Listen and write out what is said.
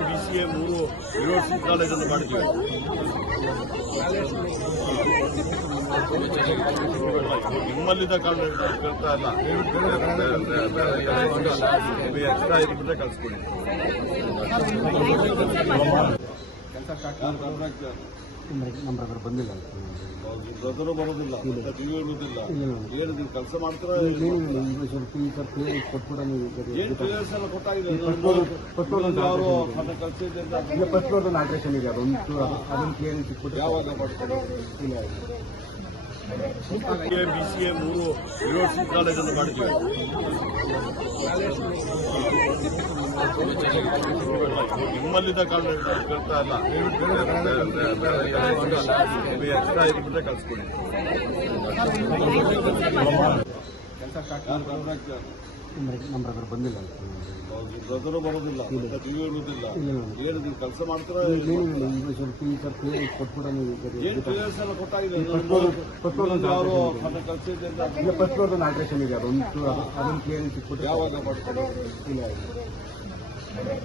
B C A ಮೂರು university ಕಾಲೇಜನ್ನು ಮಾಡಿದ್ದೀವಿ ನಿಮ್ಮಲ್ಲಿದ್ದ ಕಾಲೇಜ್ ಕೇಳ್ತಾ ಇಲ್ಲ ಎಕ್ಸ್ಟ್ರಾ ಇದ್ಬಿಟ್ರೆ ಕಳ್ಸ್ಕೊಡಿ ನಮ್ಮ ಬ್ರದರ್ ಬಂದಿಲ್ಲ ಬರೋದಿಲ್ಲ ಟಿವಿ ನೀವು ಕೆಲಸ ಮಾಡ್ತೀರಾ ಸ್ವಲ್ಪ ಈ ಸ್ವಲ್ಪ ಕ್ಲಿಯರ್ ಕೊಟ್ಬಿಡ ನೀವು ಏನು ಕ್ಲಿಯರ್ಸ್ ಎಲ್ಲ ಕೊಟ್ಟಾಗಿದೆ ಪಟ್ರೋಲ್ ಅವರು ಅದನ್ನು ಕಳ್ಸಿದ್ದೆ ಫ್ಲೋರ್ ಒಂದು ಇದೆ ಅದೊಂದು ಸಿಕ್ಬಿಟ್ಟು ಯಾವಾಗ ಮಾಡ್ತಾರೆ ಇಲ್ಲ ಬಿ ಸಿ ಎ ಮೂರು ನಿಮ್ಮಲ್ಲಿದ್ದ ಕಾರಣ ಕೇಳ್ತಾ ಇಲ್ಲ. ಎಕ್ಸ್ಟ್ರಾ ಇದ್ಬಿಟ್ರೆ ಕಲ್ಸ್ಕೊಡಿ ಬಂದಿಲ್ಲ ಬ್ರದರು ಬರೋದಿಲ್ಲ ಏನು ನೀವು ಕೆಲಸ ಮಾಡ್ತೀರಾ ಕೊಟ್ಬಿಡ ಎಲ್ಲ ಕೊಟ್ಟಾಗಿದೆ? ಅವರು ಫಸ್ಟ್ ಆಲ್ಟ್ರೇಷನ್ ಇದೆ. ಅದೊಂದು ಅದೊಂದು ಕ್ಲಿಯರ್ ಸಿಕ್ಬಿಟ್ಟು ಯಾವಾಗ ಮಾಡ್ತಾರೆ? ಇಲ್ಲ.